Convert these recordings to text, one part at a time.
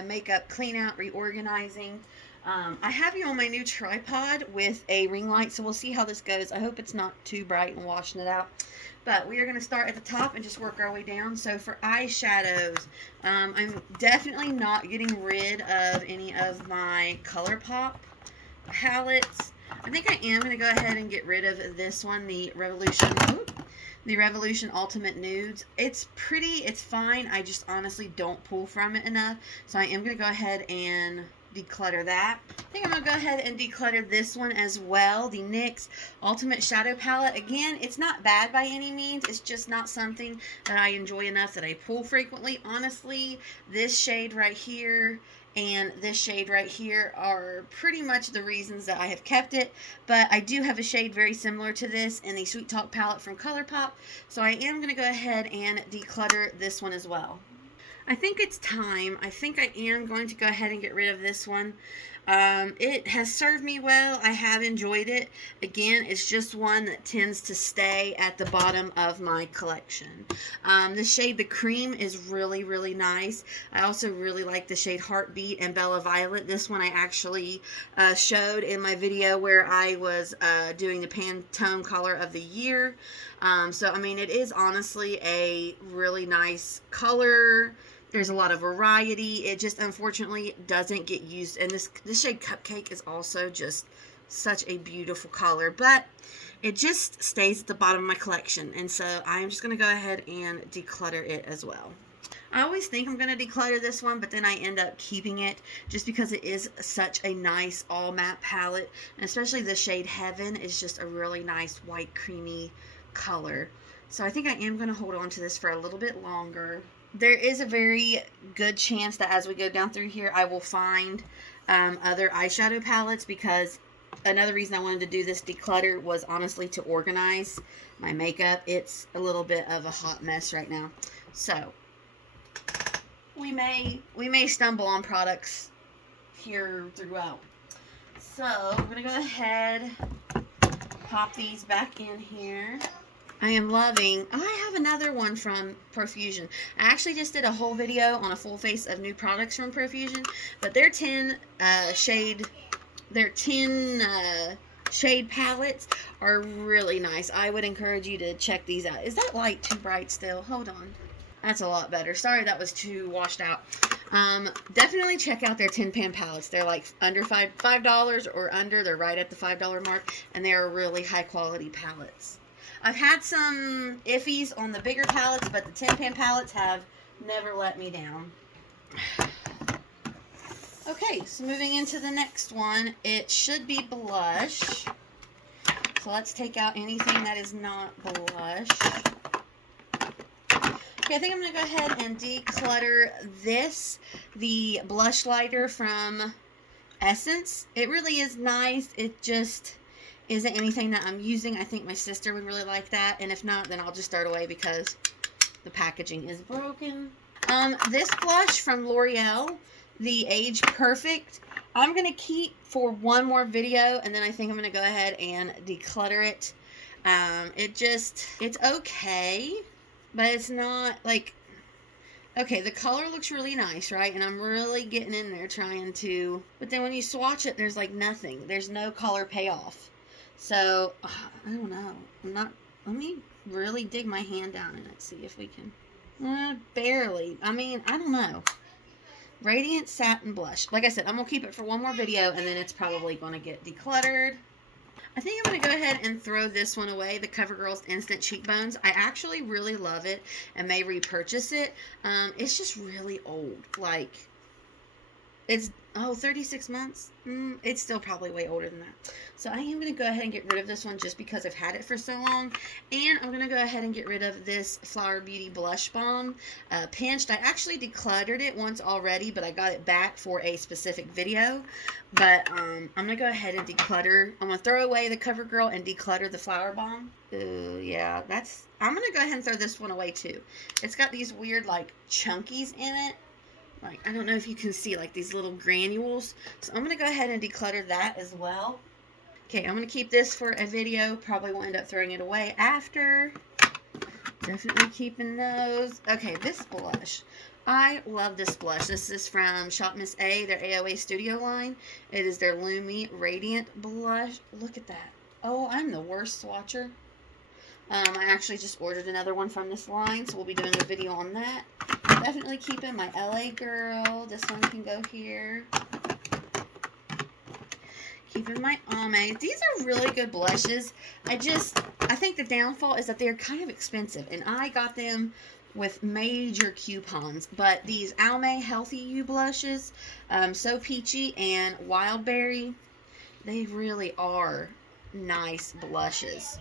a makeup clean out, reorganizing. I have you on my new tripod with a ring light, so we'll see how this goes. I hope it's not too bright and washing it out. But we are going to start at the top and just work our way down. So for eyeshadows, I'm definitely not getting rid of any of my ColourPop palettes. I think I am going to go ahead and get rid of this one, the Revolution Ultimate Nudes. It's pretty, it's fine. I just honestly don't pull from it enough. So I am going to go ahead and declutter that. I think I'm going to go ahead and declutter this one as well. The NYX Ultimate Shadow Palette. Again, it's not bad by any means. It's just not something that I enjoy enough that I pull frequently. Honestly, this shade right here and this shade right here are pretty much the reasons that I have kept it. But I do have a shade very similar to this in the Sweet Talk palette from ColourPop. So I am going to go ahead and declutter this one as well. I think it's time. I think I am going to go ahead and get rid of this one. It has served me well. I have enjoyed it. Again, it's just one that tends to stay at the bottom of my collection. The shade The Cream is really, really nice. I also really like the shade Heartbeat and Bella Violet. This one I actually showed in my video where I was doing the Pantone Color of the Year. So, I mean, it is honestly a really nice color. There's a lot of variety. It just unfortunately doesn't get used. And this shade Cupcake is also just such a beautiful color. But it just stays at the bottom of my collection. And so I'm just going to go ahead and declutter it as well. I always think I'm going to declutter this one, but then I end up keeping it just because it is such a nice all matte palette. And especially the shade Heaven is just a really nice white creamy color. So I think I am going to hold on to this for a little bit longer. There is a very good chance that as we go down through here, I will find other eyeshadow palettes, because another reason I wanted to do this declutter was honestly to organize my makeup. It's a little bit of a hot mess right now. So we may stumble on products here throughout. So I'm going to go ahead, pop these back in here. I am loving, I have another one from Profusion. I actually just did a whole video on a full face of new products from Profusion, but their 10 shade palettes are really nice. I would encourage you to check these out. Is that light too bright still? Hold on. That's a lot better. Sorry that was too washed out. Definitely check out their 10 pan palettes. They're like under $5 or under. They're right at the $5 mark, and they are really high quality palettes. I've had some iffies on the bigger palettes, but the 10 pan palettes have never let me down. Okay, so moving into the next one, it should be blush. So let's take out anything that is not blush. Okay, I think I'm going to go ahead and declutter this, the blush lighter from Essence. It really is nice. It just isn't anything that I'm using. I think my sister would really like that, and if not, then I'll just throw it away because the packaging is broken. This blush from L'Oreal, the Age Perfect, I'm going to keep for one more video, and then I think I'm going to go ahead and declutter it. It's okay, but it's not like, okay, the color looks really nice, right? And I'm really getting in there trying to, but then when you swatch it, there's like nothing. There's no color payoff. So, I don't know. Let me really dig my hand down in it, see if we can, barely. I mean, I don't know. Radiant Satin Blush. Like I said, I'm going to keep it for one more video, and then it's probably going to get decluttered. I think I'm going to go ahead and throw this one away, the CoverGirl's Instant Cheekbones. I actually really love it and may repurchase it. It's just really old. Like, it's, 36 months? It's still probably way older than that. So I am going to go ahead and get rid of this one just because I've had it for so long. And I'm going to go ahead and get rid of this Flower Beauty Blush Balm Pinched. I actually decluttered it once already, but I got it back for a specific video. But I'm going to go ahead and declutter. I'm going to throw away the CoverGirl and declutter the Flower Balm. Yeah, I'm going to go ahead and throw this one away too. It's got these weird like chunkies in it. Like, I don't know if you can see, like, these little granules. So I'm going to go ahead and declutter that as well. Okay, I'm going to keep this for a video. Probably will end up throwing it away after. Definitely keeping those. Okay, this blush. I love this blush. This is from Shop Miss A, their AOA Studio line. It is their Lumi Radiant Blush. Look at that. Oh, I'm the worst swatcher. I actually just ordered another one from this line, so we'll be doing a video on that. Definitely keeping my LA Girl. This one can go here. Keeping my Ame. These are really good blushes. I think the downfall is that they're kind of expensive, and I got them with major coupons. But these Almay Healthy You blushes, So Peachy and Wildberry, they really are nice blushes.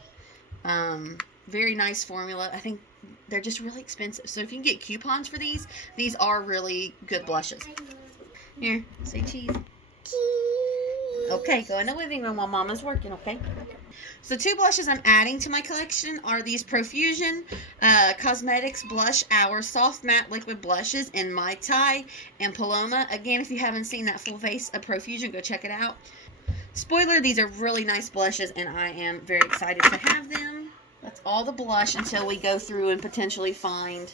Very nice formula. I think they're just really expensive. So if you can get coupons for these are really good blushes. Here, say cheese. Okay, go in the living room while Mama's working, okay? So 2 blushes I'm adding to my collection are these Profusion Cosmetics Blush Hour Soft Matte Liquid Blushes in Mai Tai and Paloma. Again, if you haven't seen that full face of Profusion, go check it out. Spoiler, these are really nice blushes, and I am very excited to have them. That's all the blush until we go through and potentially find...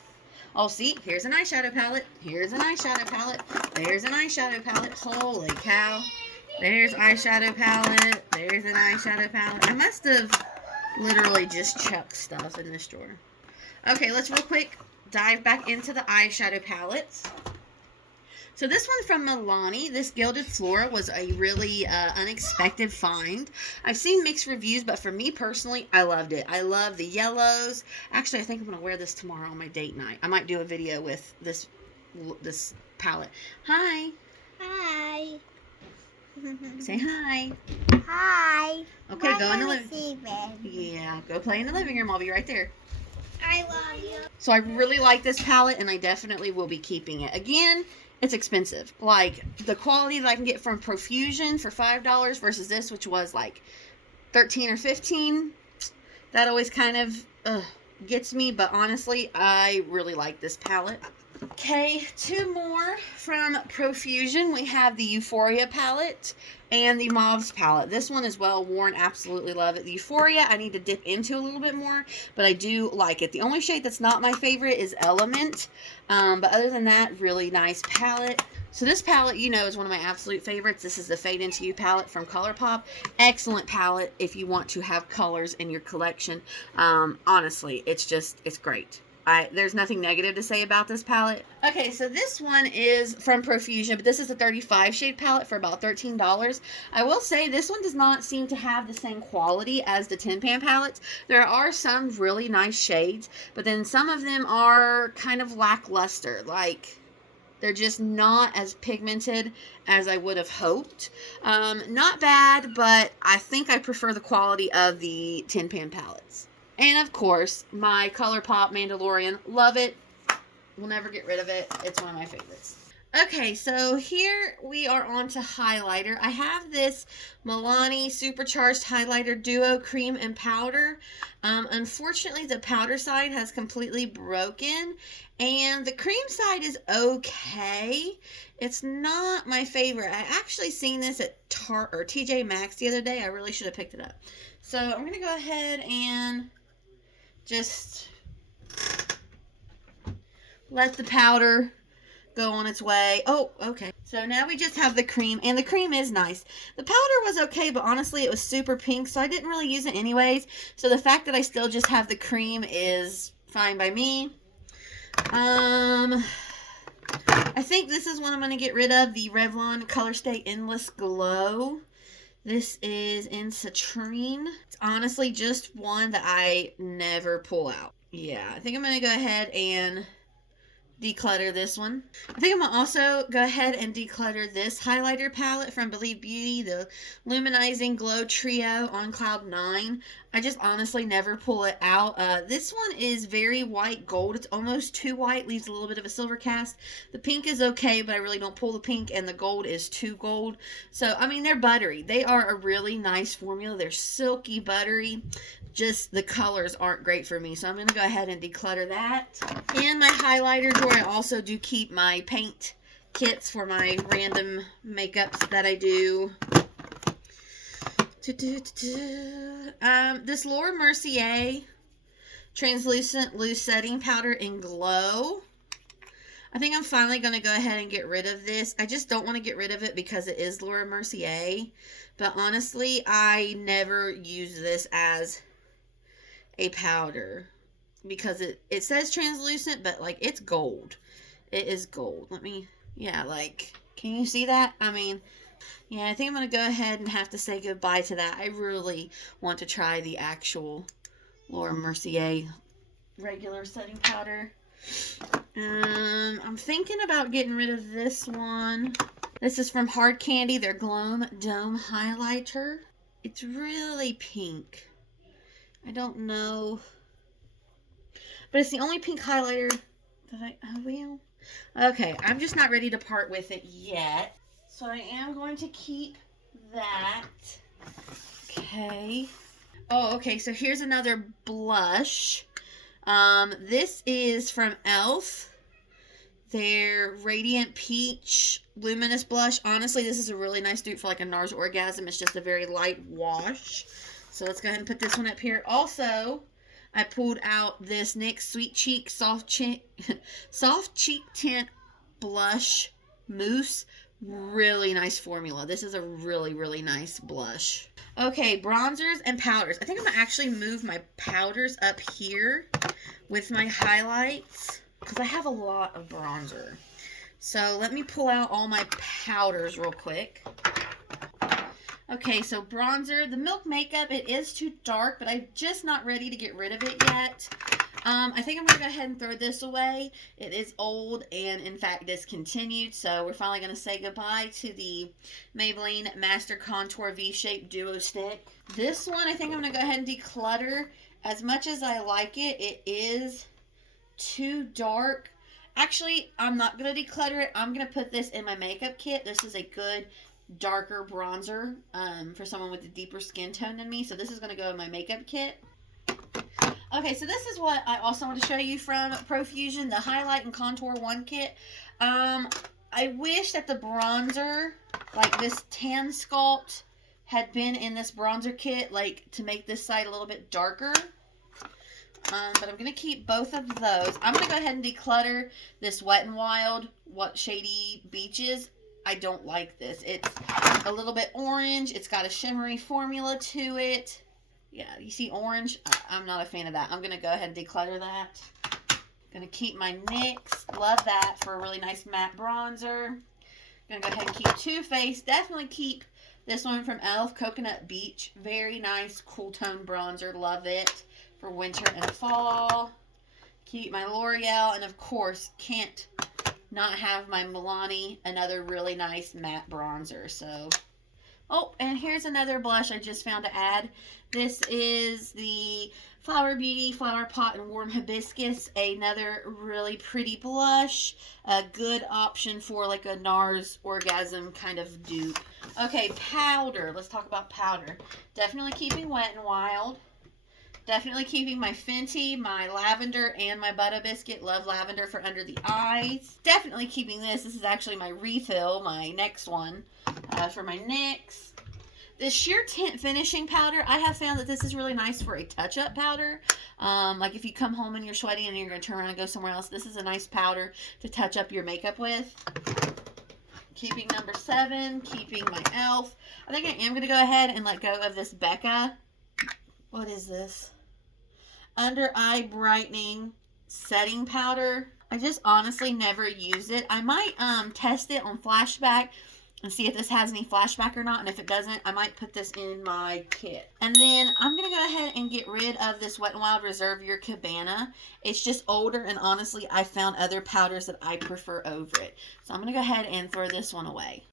Oh, see, here's an eyeshadow palette. Here's an eyeshadow palette. There's an eyeshadow palette. Holy cow. There's eyeshadow palette. There's an eyeshadow palette. I must have literally just chucked stuff in this drawer. Okay, let's real quick dive back into the eyeshadow palettes. So this one from Milani, this Gilded Flora, was a really unexpected find. I've seen mixed reviews, but for me personally, I loved it. I love the yellows. Actually, I think I'm going to wear this tomorrow on my date night. I might do a video with this palette. Hi. Hi. Say hi. Hi. Okay, go in the living room. Yeah, go play in the living room. I'll be right there. I love you. So I really like this palette, and I definitely will be keeping it. Again, it's expensive. Like, the quality that I can get from Profusion for $5 versus this, which was like $13 or $15. That always kind of gets me, but honestly, I really like this palette. Okay, 2 more from Profusion. We have the Euphoria palette and the Mauves palette. This one is well worn. Absolutely love it. The Euphoria, I need to dip into a little bit more, but I do like it. The only shade that's not my favorite is Element. But other than that, really nice palette. So this palette, you know, is one of my absolute favorites. This is the Fade Into You palette from ColourPop. Excellent palette if you want to have colors in your collection. Honestly, it's great. There's nothing negative to say about this palette. Okay, so this one is from Profusion, but this is a 35 shade palette for about $13. I will say this one does not seem to have the same quality as the Tin Pan palettes. There are some really nice shades, but then some of them are kind of lackluster. Like, they're just not as pigmented as I would have hoped. Not bad, but I think I prefer the quality of the Tin Pan palettes. And, of course, my ColourPop Mandalorian. Love it. We'll never get rid of it. It's one of my favorites. Okay, so here we are on to highlighter. I have this Milani Supercharged Highlighter Duo Cream and Powder. Unfortunately, the powder side has completely broken. And the cream side is okay. It's not my favorite. I actually seen this at TJ Maxx the other day. I really should have picked it up. So I'm going to go ahead and just let the powder go on its way. Oh, okay. So now we just have the cream, and the cream is nice. The powder was okay, but honestly, it was super pink, so I didn't really use it anyways. So the fact that I still just have the cream is fine by me. I think this is one I'm going to get rid of, the Revlon Colorstay Endless Glow. This is in Citrine. It's honestly just one that I never pull out. Yeah, I think I'm going to go ahead and declutter this one. I think I'm going to also go ahead and declutter this highlighter palette from Believe Beauty, the Luminizing Glow Trio on Cloud 9. I just honestly never pull it out. This one is very white gold. It's almost too white, leaves a little bit of a silver cast. The pink is okay, but I really don't pull the pink, and the gold is too gold. So, I mean, they're buttery. They are a really nice formula. They're silky buttery. Just the colors aren't great for me, so I'm going to go ahead and declutter that. In my highlighter drawer, I also do keep my paint kits for my random makeups that I do. This Laura Mercier Translucent Loose Setting Powder in Glow. I think I'm finally going to go ahead and get rid of this. I just don't want to get rid of it because it is Laura Mercier. But honestly, I never use this as a powder because it says translucent, but like it's gold. It is gold. Can you see that? I mean, yeah, I think I'm going to go ahead and have to say goodbye to that. I really want to try the actual Laura Mercier regular setting powder. I'm thinking about getting rid of this one. This is from Hard Candy, their Glow Dome Highlighter. It's really pink. I don't know. But it's the only pink highlighter that I will. Okay, I'm just not ready to part with it yet. So I am going to keep that. Okay. Oh, okay, so here's another blush. This is from e.l.f. Their Radiant Peach Luminous Blush. Honestly, this is a really nice dupe for like a NARS Orgasm. It's just a very light wash. So let's go ahead and put this one up here. Also, I pulled out this NYX Sweet Cheek Soft Cheek Tint Blush Mousse. Really nice formula. This is a really, really nice blush. Okay, bronzers and powders. I think I'm going to actually move my powders up here with my highlights because I have a lot of bronzer. So let me pull out all my powders real quick. Okay, so bronzer. The Milk Makeup, it is too dark, but I'm just not ready to get rid of it yet. I think I'm going to go ahead and throw this away. It is old and, in fact, discontinued. So we're finally going to say goodbye to the Maybelline Master Contour V-Shape Duo Stick. This one, I think I'm going to go ahead and declutter. As much as I like it, it is too dark. Actually, I'm not going to declutter it. I'm going to put this in my makeup kit. This is a good darker bronzer for someone with a deeper skin tone than me. So this is going to go in my makeup kit. Okay, so this is what I also want to show you from Profusion, the Highlight and Contour 1 kit. I wish that the bronzer, like this Tan Sculpt, had been in this bronzer kit, like to make this side a little bit darker. But I'm going to keep both of those. I'm going to go ahead and declutter this Wet n Wild Shady Beaches. I don't like this. It's a little bit orange. It's got a shimmery formula to it. Yeah, you see orange? I'm not a fan of that. I'm going to go ahead and declutter that. Going to keep my NYX. Love that for a really nice matte bronzer. Going to go ahead and keep Too Faced. Definitely keep this one from e.l.f. Coconut Beach. Very nice cool tone bronzer. Love it for winter and fall. Keep my L'Oreal. And of course, can't not have my Milani. Another really nice matte bronzer. So... oh, and here's another blush I just found to add. This is the Flower Beauty Flower Pot and Warm Hibiscus. Another really pretty blush. A good option for like a NARS Orgasm kind of dupe. Okay, powder. Let's talk about powder. Definitely keeping Wet n Wild. Definitely keeping my Fenty, my Lavender, and my Butter Biscuit. Love lavender for under the eyes. Definitely keeping this. This is actually my refill, my next one for my NYX. This Sheer Tint Finishing Powder, I have found that this is really nice for a touch-up powder. Like if you come home and you're sweaty and you're going to turn around and go somewhere else, this is a nice powder to touch up your makeup with. Keeping number 7, keeping my e.l.f. I think I am going to go ahead and let go of this Becca. What is this? Under Eye Brightening Setting Powder. I just honestly never use it. I might test it on Flashback and see if this has any flashback or not. And if it doesn't, I might put this in my kit. And then I'm going to go ahead and get rid of this Wet n Wild Reserve Your Cabana. It's just older, and honestly, I found other powders that I prefer over it. So I'm going to go ahead and throw this one away.